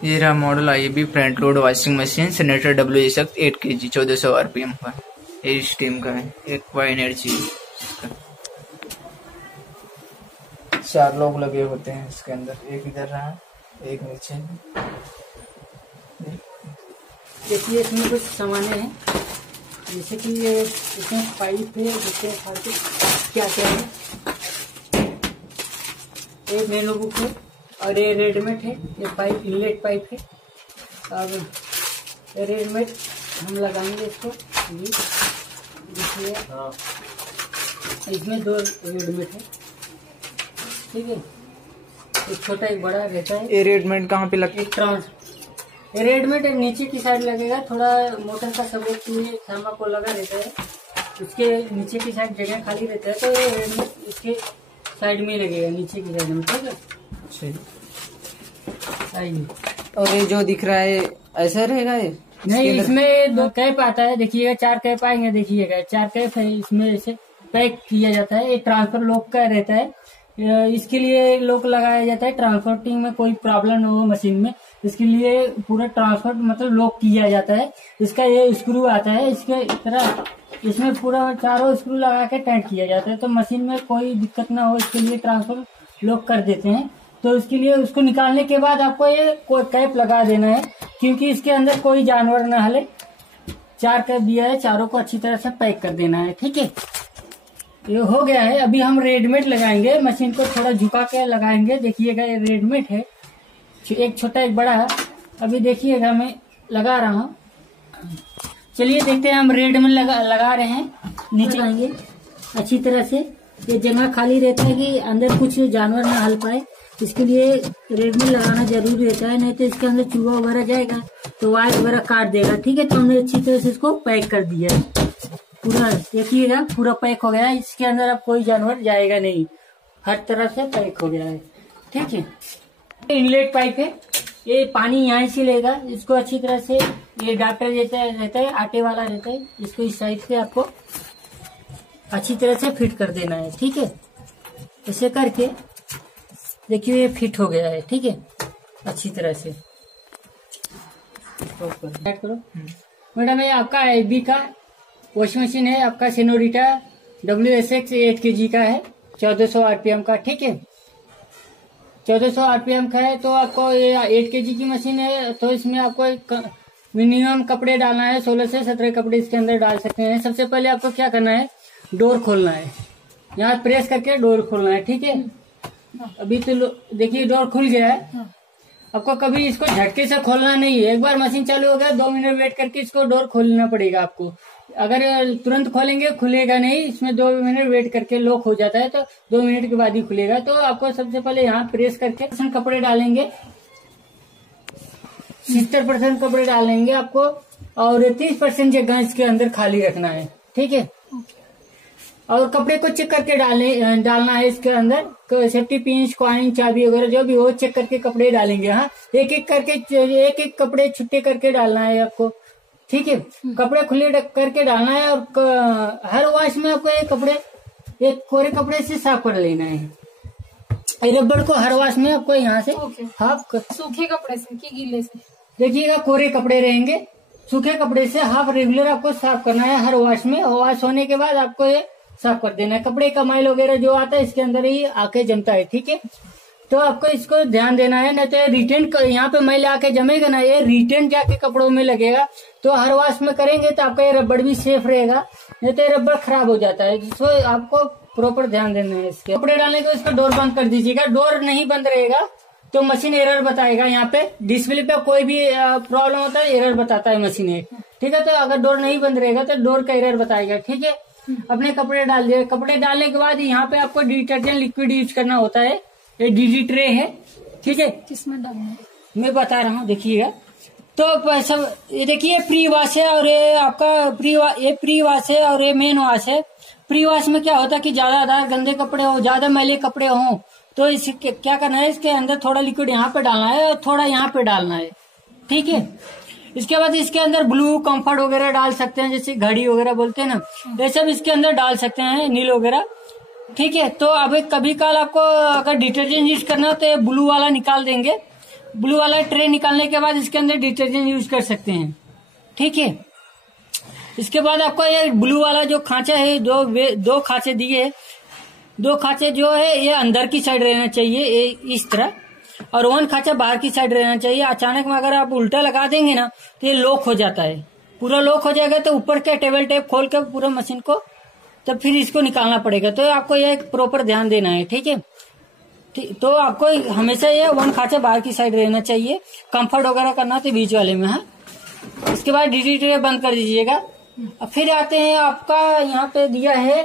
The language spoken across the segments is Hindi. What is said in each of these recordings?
ये रहा model IAB front load washing machine senator WSX 8 kg 1400 RPM का एयर स्टीम का है। एक वाई एनर्जी, 4 लोग लगे होते हैं इसके अंदर, एक इधर रहा एक नीचे। देखिए इसमें कुछ सामान है, जैसे कि ये इसमें पाइप है, जिसके फालतू क्या क्या है, ये मेनू बुक है और ये रेडमेड है, ये पाइप इनलेट पाइप है। अब ये रेडमेड हम लगाएंगे इसको, देखिए इसमें 2 रेडमेड है, ठीक है। एक छोटा एक बड़ा रहता है। ये रेडमेड कहाँ पे लगता है? एक ट्रांस रेडमेड नीचे की साइड लगेगा, थोड़ा मोटर का सपोर्ट के लिए थर्माकोल लगा रहता है, उसके नीचे की साइड जगह खाली रहता है, तो ये रेडमेड इसके साइड में लगेगा, नीचे की साइड में, ठीक है। और ये जो दिख रहा है ऐसा रहेगा ये? नहीं, इसमें 2 कैप आता है, देखिएगा 4 कैप आएंगे, देखिएगा 4 कैप है, इसमें ऐसे पैक किया जाता है। ये ट्रांसफर लॉक का रहता है, इसके लिए लॉक लगाया जाता है, ट्रांसपोर्टिंग में कोई प्रॉब्लम न हो मशीन में, इसके लिए पूरा ट्रांसपोर्ट मतलब लॉक किया जाता है। इसका ये स्क्रू आता है, इसके तरह इसमें पूरा चारों स्क्रू लगा के टाइट किया जाता है, तो मशीन में कोई दिक्कत ना हो, इसके लिए ट्रांसफर लॉक कर देते हैं। तो इसके लिए उसको निकालने के बाद आपको ये कोई कैप लगा देना है, क्योंकि इसके अंदर कोई जानवर न हले। 4 कैप दिया है, चारों को अच्छी तरह से पैक कर देना है, ठीक है। ये हो गया है। अभी हम रेडमेड लगाएंगे, मशीन को थोड़ा झुका के लगाएंगे, देखिएगा ये रेडमेड है, एक छोटा एक बड़ा है। अभी देखिएगा मैं लगा रहा हूँ, चलिए देखते हैं। हम रेडमेड लगा रहे हैं, नीचे आएंगे अच्छी तरह से। ये जगह खाली रहता है कि अंदर कुछ जानवर ना हल पाए, इसके लिए रेडमेड लगाना जरूरी रहता है, नहीं तो इसके अंदर चूहा वगैरह जाएगा तो वायर वगैरह काट देगा, ठीक है। तो हमने अच्छी तरह से इसको पैक कर दिया है, पूरा देखिएगा पूरा पैक हो गया है, इसके अंदर अब कोई जानवर जाएगा नहीं, हर तरह से पैक हो गया है, ठीक है। इनलेट पाइप है, ये पानी यहाँ से लेगा, इसको अच्छी तरह से ये डॉक्टर जैसा रहता है, आटे वाला रहता है, इसको इस साइड से आपको अच्छी तरह से फिट कर देना है, ठीक है। ऐसे करके देखिए ये फिट हो गया है, ठीक है, अच्छी तरह से। सेट करो मैडम, ये आपका IAB का वॉशिंग मशीन है, आपका सेनोरिटा WSX 8 kg का है, 1400 RPM का, ठीक है। 1400 RPM का है, तो आपको ये 8 kg की मशीन है, तो इसमें आपको मिनिमम कपड़े डालना है, 16 से 17 कपड़े इसके अंदर डाल सकते हैं। सबसे पहले आपको क्या करना है, डोर खोलना है, यहाँ प्रेस करके डोर खोलना है, ठीक है। अभी तो देखिए डोर खुल गया है। आपको कभी इसको झटके से खोलना नहीं है, एक बार मशीन चालू हो गया 2 मिनट वेट करके इसको डोर खोलना पड़ेगा आपको। अगर तुरंत खोलेंगे खुलेगा नहीं, इसमें 2 मिनट वेट करके लॉक हो जाता है, तो 2 मिनट के बाद ही खुलेगा। तो आपको सबसे पहले यहाँ प्रेस करके कपड़े डालेंगे, 70% कपड़े डालेंगे आपको, और 30% जगह इसके अंदर खाली रखना है, ठीक है। और कपड़े को चेक करके डालना है इसके अंदर, सेफ्टी पिंच, कॉइन, चाबी वगैरह जो भी हो चेक करके कपड़े डालेंगे। हाँ, एक एक कपड़े छुट्टे करके डालना है आपको, ठीक है। कपड़े खुले करके डालना है, और हर वॉश में आपको ये कपड़े एक कोरे कपड़े से साफ कर लेना है। रबड़ को हर वॉश में आपको यहाँ से हाफ सूखे कपड़े से कि गीले से, देखिएगा कोरे कपड़े रहेंगे, सूखे कपड़े से हाफ रेगुलर आपको साफ करना है हर वॉश में। वॉश होने के बाद आपको ये साफ कर देना है। कपड़े का मैल वगैरह जो आता है इसके अंदर ही आके जमता है, ठीक है। तो आपको इसको ध्यान देना है, नहीं तो रिटर्न यहाँ पे मैल आके जमेगा ना, ये रिटर्न जाके कपड़ों में लगेगा। तो हर वॉश में करेंगे तो आपका ये रबड़ भी सेफ रहेगा, नहीं तो ये रबड़ खराब हो जाता है। जिसको आपको प्रॉपर ध्यान देना है। इसके कपड़े डालने के इसका डोर बंद कर दीजिएगा। डोर नहीं बंद रहेगा तो मशीन एरर बताएगा। यहाँ पे डिस्प्ले पे कोई भी प्रॉब्लम होता है एरर बताता है मशीन, ठीक है। तो अगर डोर नहीं बंद रहेगा तो डोर का एरर बताएगा, ठीक है। अपने कपड़े डाल दिए। कपड़े डालने के बाद यहाँ पे आपको डिटर्जेंट लिक्विड यूज करना होता है। ये DD ट्रे है, ठीक है। किसमें डालना है मैं बता रहा हूँ, देखिएगा। तो सब ये देखिए प्री वॉश है, और ये आपका प्री वॉश है, और ये मेन वॉश है। प्री वॉश में क्या होता है कि ज्यादा गंदे कपड़े हो, ज्यादा मैले कपड़े हों, तो इसे क्या करना है, इसके अंदर थोड़ा लिक्विड यहाँ पे डालना है और थोड़ा यहाँ पे डालना है, ठीक है। इसके बाद इसके अंदर ब्लू कंफर्ट वगैरह डाल सकते हैं, जैसे घड़ी वगैरह बोलते हैं ना, ये सब इसके अंदर डाल सकते हैं, नील वगैरह, ठीक है। तो अब कभी कल आपको अगर डिटर्जेंट यूज करना हो तो ब्लू वाला निकाल देंगे, ब्लू वाला ट्रे निकालने के बाद इसके अंदर डिटर्जेंट यूज कर सकते हैं, ठीक है। इसके बाद आपको ये ब्लू वाला जो खांचा है, दो खांचे दिए, दो खांचे जो है ये अंदर की साइड रहना चाहिए, ये इस तरह, और वन खांचा बाहर की साइड रहना चाहिए। अचानक में अगर आप उल्टा लगा देंगे ना तो ये लॉक हो जाता है, पूरा लॉक हो जाएगा। तो ऊपर के टेबल टेप खोल के पूरा मशीन को, तो फिर इसको निकालना पड़ेगा। तो आपको ये प्रॉपर ध्यान देना है, ठीक है। तो आपको हमेशा ये वन खांचा बाहर की साइड रहना चाहिए। कंफर्ट वगैरह करना तो बीच वाले में है। इसके बाद डीडी ट्रे बंद कर दीजिएगा। अब फिर आते हैं, आपका यहाँ पे दिया है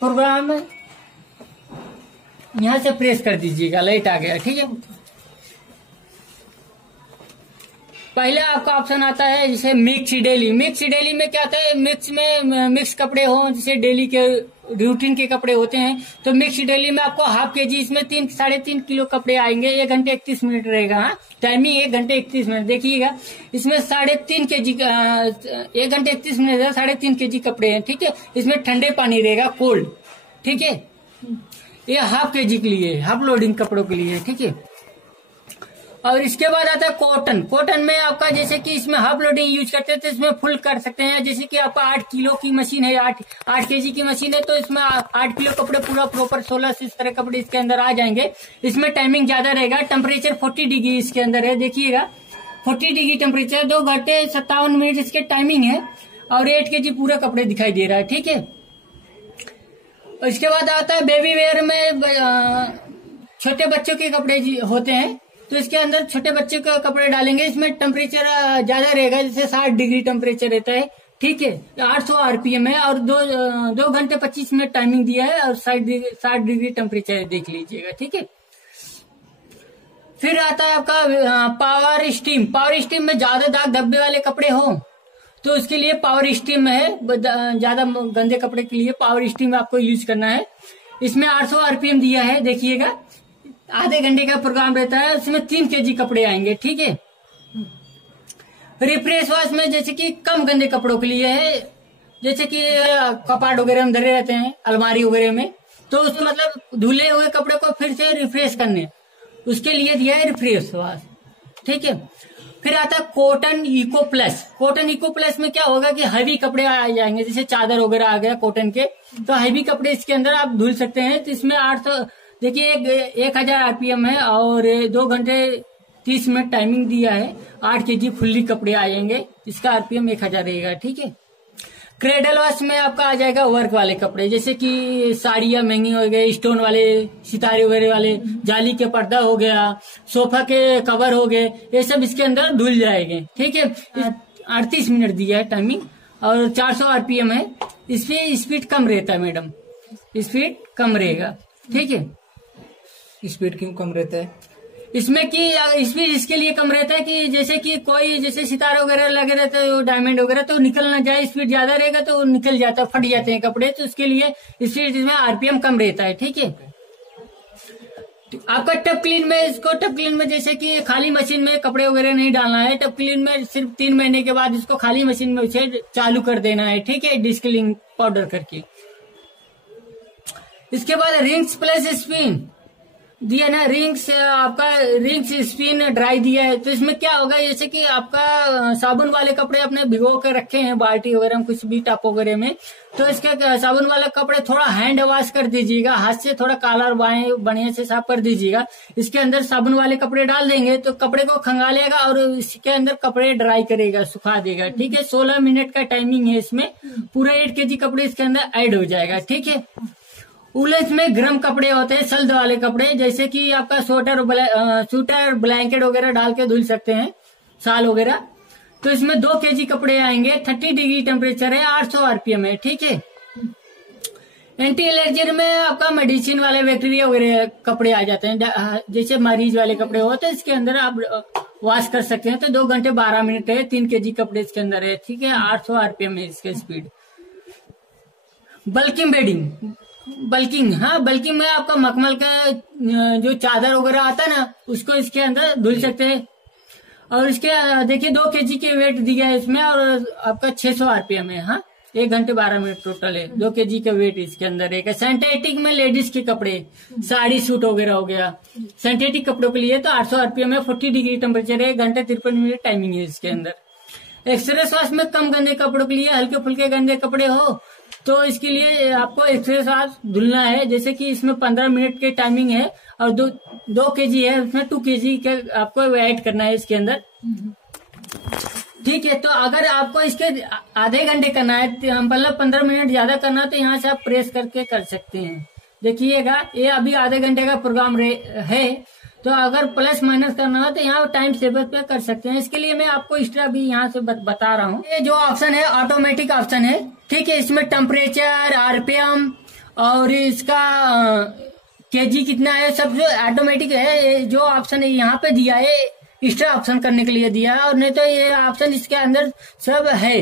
प्रोग्राम, यहाँ से प्रेस कर दीजिएगा, लाइट आ गया, ठीक है। पहले आपका ऑप्शन आता है जैसे मिक्स डेली। मिक्स डेली में क्या आता है, मिक्स में मिक्स कपड़े हो, जैसे डेली के रूटीन के कपड़े होते हैं। तो मिक्स डेली में आपको हाफ केजी, इसमें 3-3.5 किलो कपड़े आएंगे। 1 घंटे 31 मिनट रहेगा। हाँ, टाइमिंग 1 घंटे 31 मिनट। देखिएगा इसमें 3.5 केजी, 1 घंटे 31 मिनट है, 3.5 केजी कपड़े हैं, ठीक है। इसमें ठंडे पानी रहेगा, कोल्ड, ठीक है। ये हाफ केजी के लिए, हाफ लोडिंग कपड़ों के लिए, ठीक है। और इसके बाद आता है कॉटन। कॉटन में आपका जैसे कि इसमें हाफ लोडिंग यूज करते हैं तो इसमें फुल कर सकते हैं। जैसे कि आपका 8 किलो की मशीन है, 8 केजी की मशीन है, तो इसमें 8 किलो कपड़े पूरा प्रॉपर 16 से इस तरह कपड़े इसके अंदर आ जाएंगे। इसमें टाइमिंग ज्यादा रहेगा। टेम्परेचर 40 डिग्री इसके अंदर है, देखिएगा 40 डिग्री टेम्परेचर, 2 घंटे 57 मिनट इसके टाइमिंग है, और 8 केजी पूरा कपड़े दिखाई दे रहा है, ठीक है। इसके बाद आता है बेबी वेयर में छोटे बच्चों के कपड़े होते हैं, तो इसके अंदर छोटे बच्चे का कपड़े डालेंगे। इसमें टेम्परेचर ज्यादा रहेगा, जैसे 60 डिग्री टेम्परेचर रहता है, ठीक है। 800 आरपीएम है, और 2 घंटे 25 मिनट टाइमिंग दिया है, और 60 डिग्री टेम्परेचर है, देख लीजिएगा, ठीक है। फिर आता है आपका पावर स्टीम। पावर स्टीम में ज्यादा दाग धब्बे वाले कपड़े हो तो उसके लिए पावर स्टीम है। ज्यादा गंदे कपड़े के लिए पावर स्टीम आपको यूज करना है। इसमें 800 आरपीएम दिया है, देखिएगा। आधे घंटे का प्रोग्राम रहता है, उसमें 3 केजी कपड़े आएंगे, ठीक है। रिफ्रेश वॉश में जैसे कि कम गंदे कपड़ों के लिए है, जैसे कि कपाट वगैरह में धरे रहते हैं, अलमारी वगैरह में, तो उसमें मतलब धुले हुए कपड़े को फिर से रिफ्रेश करने, उसके लिए दिया है रिफ्रेश वॉश, ठीक है। फिर आता है cotton eco plus. Cotton eco plus में क्या होगा कि हैवी कपड़े आ जाएंगे, जैसे चादर वगैरह आ गया कॉटन के, तो हैवी कपड़े इसके अंदर आप धुल सकते हैं। तो इसमें 800, देखिए 1000 आरपीएम है, और 2 घंटे 30 मिनट टाइमिंग दिया है। 8 केजी फुल्ली कपड़े आ जाएंगे, इसका आरपीएम 1000 रहेगा, ठीक है। क्रेडल वॉश में आपका आ जाएगा वर्क वाले कपड़े, जैसे कि साड़ियां महंगी हो गए, स्टोन वाले, सितारे वगैरह वाले, जाली के पर्दा हो गया, सोफा के कवर हो गए, ये सब इसके अंदर धुल जाएंगे, ठीक है। 38 मिनट दिया है टाइमिंग, और 400 आरपीएम है। इसमें स्पीड कम रहता है मैडम, स्पीड कम रहेगा, ठीक है। स्पीड क्यों कम रहता है इसमें? कि स्पीड इसके लिए कम रहता है कि जैसे कि कोई, जैसे सितारे वगैरह लगे रहते हैं, डायमंड वगैरह, तो निकल ना जाए। स्पीड ज्यादा रहेगा तो निकल जाता है, फट जाते हैं कपड़े, तो उसके लिए स्पीड इसमें आरपीएम कम रहता है, ठीक है। आपका टप क्लीन में, इसको टप क्लीन में जैसे कि खाली मशीन में कपड़े वगैरह नहीं डालना है। टप क्लीन में सिर्फ 3 महीने के बाद इसको खाली मशीन में उसे चालू कर देना है, ठीक है, डिस्किलिंग पाउडर करके। इसके बाद रिंग्स प्लस स्पिन दिया ना, रिंग्स, आपका रिंग्स स्पिन ड्राई दिया है। तो इसमें क्या होगा, जैसे कि आपका साबुन वाले कपड़े अपने भिगो कर रखे हैं बाल्टी वगैरह में, कुछ भी टप वगैरह में, तो इसके साबुन वाला कपड़े थोड़ा हैंड वॉश कर दीजिएगा, हाथ से थोड़ा काला बढ़िया से साफ कर दीजिएगा। इसके अंदर साबुन वाले कपड़े डाल देंगे तो कपड़े को खंगालेगा, और इसके अंदर कपड़े ड्राई करेगा, सुखा देगा, ठीक है। 16 मिनट का टाइमिंग है इसमें, पूरा 8 केजी कपड़े इसके अंदर ऐड हो जाएगा, ठीक है। उलेस में गर्म कपड़े होते हैं, सल्द वाले कपड़े, जैसे कि आपका स्वेटर ब्लैंकेट वगैरह डाल के धुल सकते हैं, शाल वगैरह। तो इसमें 2 केजी कपड़े आएंगे, 30 डिग्री टेम्परेचर है, 800 आरपीएम है, ठीक है। एंटी एलर्जी में आपका मेडिसिन वाले बैक्टीरिया वगैरह कपड़े आ जाते हैं, जैसे मरीज वाले कपड़े हो, तो इसके अंदर आप वॉश कर सकते हैं। तो 2 घंटे 12 मिनट है, 3 केजी कपड़े इसके अंदर है, ठीक है। 800 आरपीएम है इसका स्पीड। बल्किंग बेडिंग, बल्किंग, हाँ, बल्किंग में आपका मखमल का जो चादर वगैरह आता है ना, उसको इसके अंदर धुल सकते हैं। और इसके देखिए 2 केजी के वेट दिया है इसमें, और आपका 600 आरपीएम है, हाँ, 1 घंटे 12 मिनट टोटल है। 2 kg का वेट इसके अंदर है। सिंथेटिक में लेडीज के कपड़े, साड़ी सूट वगैरह हो गया, सिंथेटिक कपड़ों के लिए तो 800 RPM है, 40 डिग्री टेम्परेचर है, 1 घंटे 53 मिनट टाइमिंग है इसके अंदर। एक्सप्रेस वॉश में कम गंदे कपड़ों के लिए, हल्के फुल्के गंदे कपड़े हो तो इसके लिए आपको एक्सप्रेस वॉश धुलना है। जैसे कि इसमें 15 मिनट की टाइमिंग है और 2 kg है, उसमें 2 kg का आपको ऐड करना है इसके अंदर। ठीक है, तो अगर आपको इसके आधे घंटे करना है, मतलब 15 मिनट ज्यादा करना है, तो यहाँ से आप प्रेस करके कर सकते हैं। देखिएगा ये अभी आधे घंटे का प्रोग्राम है, तो अगर प्लस माइनस करना हो तो यहाँ टाइम सेवर पे कर सकते हैं। इसके लिए मैं आपको एक्स्ट्रा भी यहाँ से बता रहा हूँ। ये जो ऑप्शन है ऑटोमेटिक ऑप्शन है। ठीक है, इसमें टेम्परेचर, RPM और इसका kg कितना है सब जो ऑटोमेटिक है। जो ऑप्शन है यहाँ पे दिया है, एक्स्ट्रा ऑप्शन करने के लिए दिया है, और नहीं तो ये ऑप्शन इसके अंदर सब है।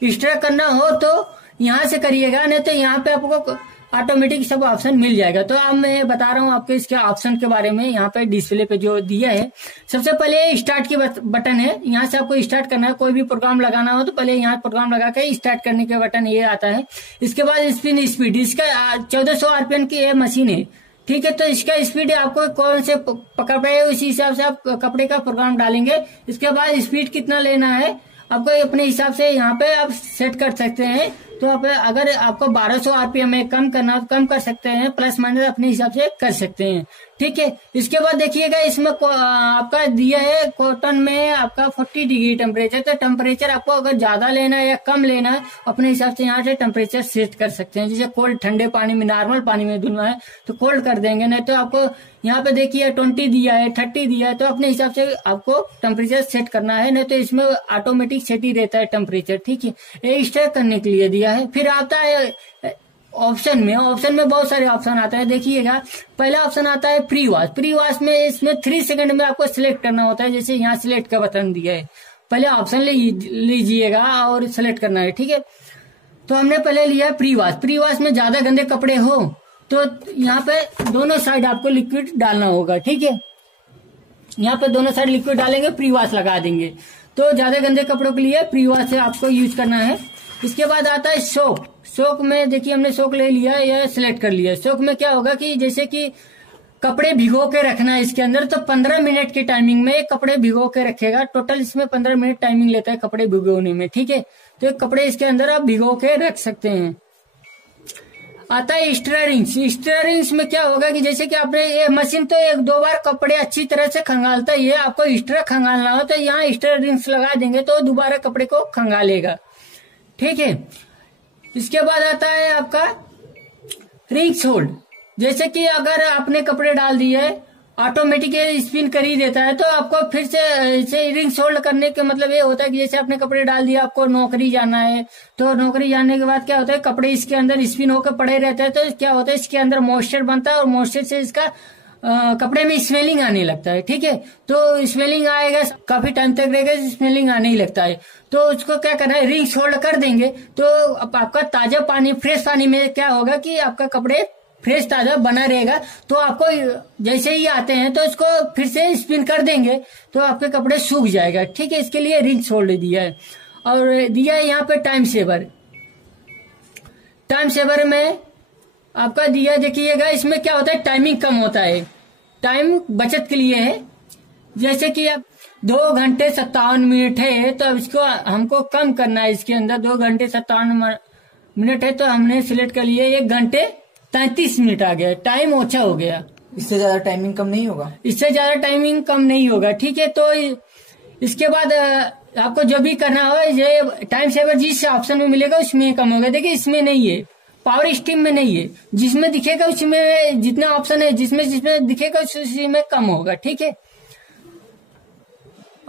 एक्स्ट्रा करना हो तो यहाँ से करिएगा, नहीं तो यहाँ पे आपको ऑटोमेटिक सब ऑप्शन मिल जाएगा। तो अब मैं बता रहा हूँ आपको इसके ऑप्शन के बारे में। यहाँ पे डिस्प्ले पे जो दिया है, सबसे पहले स्टार्ट की बटन है। यहाँ से आपको स्टार्ट करना है, कोई भी प्रोग्राम लगाना हो तो पहले यहाँ प्रोग्राम लगा के स्टार्ट करने के बटन ये आता है। इसके बाद स्पिन स्पीड, इसका 1400 RPM की ये मशीन है। ठीक है, तो इसका स्पीड आपको कौन से कपड़े है उसी हिसाब से आप कपड़े का प्रोग्राम डालेंगे। इसके बाद स्पीड कितना लेना है आपको अपने हिसाब से यहाँ पे आप सेट कर सकते हैं। तो आप अगर आपको 1200 RPM में कम करना कम कर सकते हैं, प्लस माइनस अपने हिसाब से कर सकते हैं। ठीक है, इसके बाद देखिएगा इसमें आपका दिया है कॉटन में आपका 40 डिग्री टेम्परेचर। तो टेम्परेचर आपको अगर ज्यादा लेना है या कम लेना है अपने हिसाब से यहाँ से टेम्परेचर सेट कर सकते हैं। जैसे कोल्ड ठंडे पानी में, नॉर्मल पानी में धुलना है तो कोल्ड कर देंगे, नहीं तो आपको यहाँ पे देखिए 20 दिया है, 30 दिया है, तो अपने हिसाब से आपको टेम्परेचर सेट करना है। नहीं तो इसमें ऑटोमेटिक सेट ही रहता है टेम्परेचर। ठीक है, ये स्टार्ट करने के लिए दिया है। फिर आता है ऑप्शन में बहुत सारे ऑप्शन आता है। देखिएगा पहला ऑप्शन आता है प्री वॉश। प्री वॉश में इसमें 3 सेकंड में आपको सिलेक्ट करना होता है। जैसे यहाँ सिलेक्ट का बटन दिया है, पहले ऑप्शन लीजिएगा और सिलेक्ट करना है। ठीक है, तो हमने पहले लिया प्री वॉश। प्री वॉश में ज्यादा गंदे कपड़े हो तो यहाँ पे दोनों साइड आपको लिक्विड डालना होगा। ठीक है, यहाँ पे दोनों साइड लिक्विड डालेंगे, प्री वॉश लगा देंगे। तो ज्यादा गंदे कपड़ों के लिए प्री वॉश से आपको यूज करना है। इसके बाद आता है सोक। सोक में देखिए हमने सोक ले लिया या सिलेक्ट कर लिया। सोक में क्या होगा कि जैसे कि कपड़े भिगो के रखना है इसके अंदर, तो 15 मिनट की टाइमिंग में कपड़े भिगो के रखेगा। टोटल इसमें 15 मिनट टाइमिंग लेता है कपड़े भिगोने में। ठीक है, तो कपड़े इसके अंदर आप भिगो के रख सकते हैं। आता है स्टरिंग्स। स्टरिंग्स में क्या होगा कि जैसे कि आपने ये मशीन तो 1-2 बार कपड़े अच्छी तरह से खंगालता है, ये आपको स्टर खंगालना हो तो यहाँ स्टरिंग्स लगा देंगे तो दोबारा कपड़े को खंगालेगा। ठीक है, इसके बाद आता है आपका रिंग्स होल्ड। जैसे कि अगर आपने कपड़े डाल दिए ऑटोमेटिक स्पिन कर ही देता है, तो आपको फिर से रिंग्स होल्ड करने के मतलब ये होता है कि जैसे आपने कपड़े डाल दिया, आपको नौकरी जाना है, तो नौकरी जाने के बाद क्या होता है कपड़े इसके अंदर स्पिन होकर पड़े रहते हैं। तो क्या होता है इसके अंदर मॉइस्चर बनता है और मॉइस्चर से इसका कपड़े में स्मेलिंग आने लगता है। ठीक है, तो स्मेलिंग आएगा, काफी टाइम तक रहेगा, स्मेलिंग आने ही लगता है। तो उसको क्या करना है, रिंग्स होल्ड कर देंगे तो आपका ताजा पानी, फ्रेश पानी में क्या होगा कि आपका कपड़े फ्रेश ताजा बना रहेगा। तो आपको जैसे ही आते हैं तो इसको फिर से स्पिन कर देंगे तो आपके कपड़े सूख जाएगा। ठीक है, इसके लिए रिंग्स होल्ड दिया है। और दिया है यहाँ पे टाइम सेवर। टाइम सेवर में आपका दिया देखिएगा, इसमें क्या होता है टाइमिंग कम होता है, टाइम बचत के लिए है। जैसे कि आप 2 घंटे 57 मिनट है तो अब इसको हमको कम करना है। इसके अंदर 2 घंटे 57 मिनट है तो हमने सिलेक्ट कर लिया 1 घंटे 33 मिनट आ गया, टाइम ओछा हो गया। इससे ज्यादा टाइमिंग कम नहीं होगा? इससे ज्यादा टाइमिंग कम नहीं होगा। ठीक है, तो इसके बाद आपको जो भी करना हो, ये टाइम सेवर जिस ऑप्शन में मिलेगा उसमें कम होगा। देखिए इसमें नहीं है, पावर स्टीम में नहीं है, जिसमें दिखेगा उसमें जितना ऑप्शन है जिसमें दिखेगा उसी में कम होगा। ठीक है,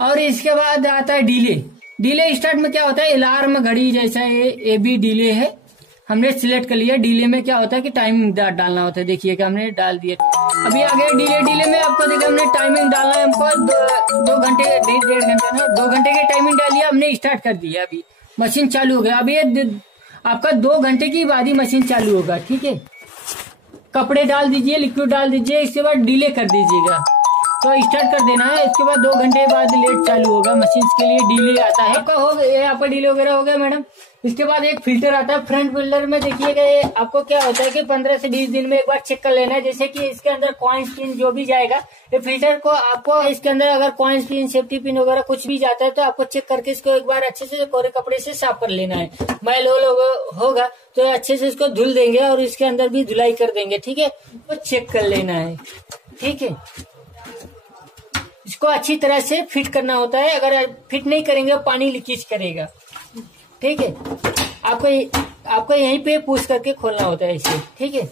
और इसके बाद आता है डिले। डिले स्टार्ट में क्या होता है, अलार्म घड़ी जैसा ये भी डिले है, हमने सिलेक्ट कर लिया। डिले में क्या होता है कि टाइमिंग डालना होता है। देखिएगा हमने डाल दिया। अभी आगे डिले में आपको देखिए हमने टाइमिंग डालना है, हमको 2 घंटे 1.5 घंटे में 2 घंटे की टाइमिंग डाली, हमने स्टार्ट कर दिया। अभी मशीन चालू हो गया। अभी आपका 2 घंटे की बाद ही मशीन चालू होगा। ठीक है, कपड़े डाल दीजिए, लिक्विड डाल दीजिए, इसके बाद डिले कर दीजिएगा। तो स्टार्ट कर देना है। इसके बाद 2 घंटे बाद लेट चालू होगा मशीन, के लिए डिले आता है। आपका हो गया, यहाँ पर डिले वगैरह हो गया मैडम। इसके बाद एक फिल्टर आता है। फ्रंट फिल्टर में देखिएगा ये आपको क्या होता है कि 15 से 20 दिन में एक बार चेक कर लेना है। जैसे कि इसके अंदर कॉइन पिन जो भी जाएगा, ये फिल्टर को आपको इसके अंदर अगर कॉइन पिन, सेफ्टी पिन वगैरह कुछ भी जाता है तो आपको चेक करके इसको एक बार अच्छे से कोरे कपड़े से साफ कर लेना है। मैल होगा तो अच्छे से इसको धुल देंगे और इसके अंदर भी धुलाई कर देंगे, ठीक है। तो चेक कर लेना है, ठीक है। इसको अच्छी तरह से फिट करना होता है। अगर फिट नहीं करेंगे पानी लीकेज करेगा, ठीक है। आपको यहीं पे पुश करके खोलना होता है इसे, ठीक है।